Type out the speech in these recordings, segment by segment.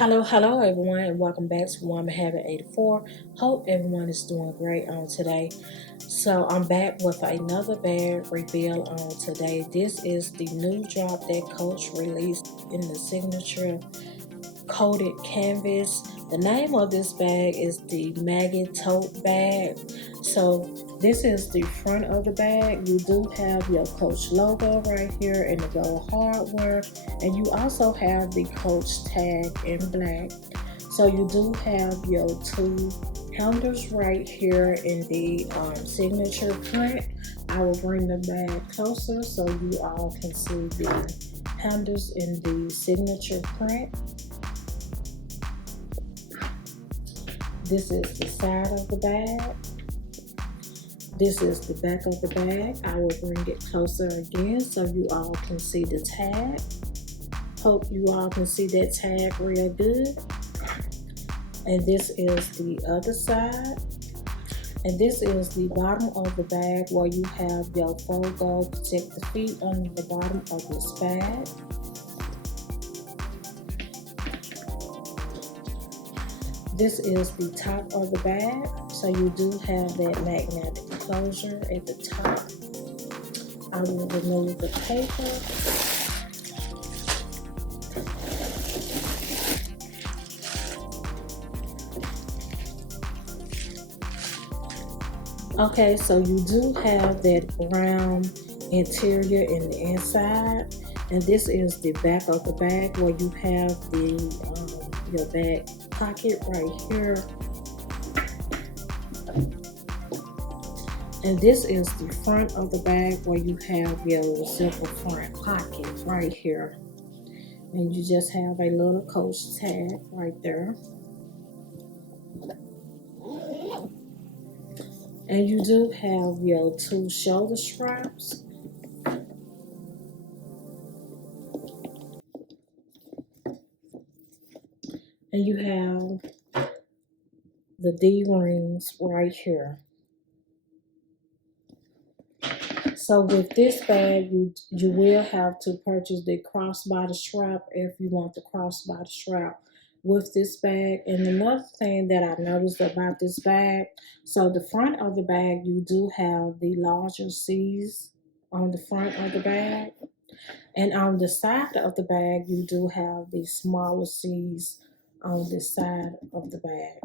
Hello everyone, and welcome back to Woman Habit 84. Hope everyone is doing great on today. So I'm back with another bag reveal on today. This is the new drop that Coach released in the signature coated canvas. The name of this bag is the Maggie Tote bag. So this is the front of the bag. You do have your Coach logo right here in the gold hardware, and you also have the Coach tag in black. So you do have your two handles right here in the signature print. I will bring the bag closer so you all can see the handles in the signature print. This is the side of the bag. This is the back of the bag. I will bring it closer again so you all can see the tag. Hope you all can see that tag real good. And this is the other side. And this is the bottom of the bag where you have your Fogo Protect the Feet on the bottom of this bag. This is the top of the bag, so you do have that magnetic closure at the top. I will remove the paper. Okay, so you do have that brown interior in the inside, and this is the back of the bag where you have the your back pocket right here, and this is the front of the bag where you have your zipper front pocket right here, and you just have a little Coach tag right there, and you do have your two shoulder straps. And you have the D-rings right here. So with this bag, you will have to purchase the crossbody strap if you want the crossbody strap with this bag. And another thing that I noticed about this bag, so the front of the bag, you do have the larger C's on the front of the bag. And on the side of the bag, you do have the smaller C's on this side of the bag.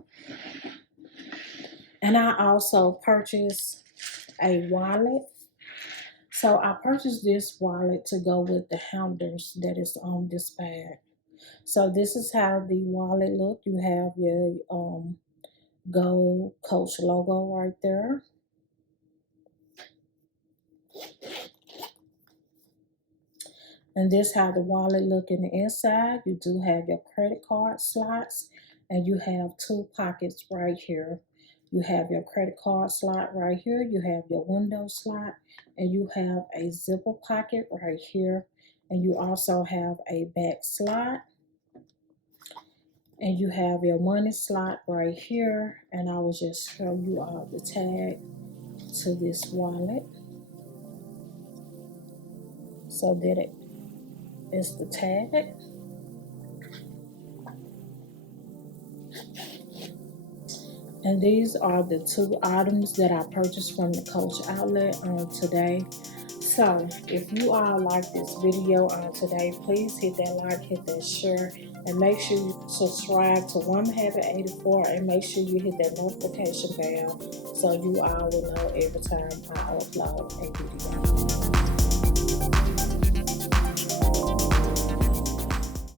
And I also purchased a wallet. So I purchased this wallet to go with the handles that is on this bag. So this is how the wallet look. You have your gold Coach logo right there. And this how the wallet look in the inside. You do have your credit card slots, and you have two pockets right here. You have your credit card slot right here. You have your window slot, and you have a zipper pocket right here. And you also have a back slot. And you have your money slot right here. And I will just show you all the tag to this wallet. So that it is the tag. And these are the two items that I purchased from the Coach outlet on today. So if you all like this video on today, please hit that like, hit that share, and make sure you subscribe to Woman Habit 84, and make sure you hit that notification bell so you all will know every time I upload a video.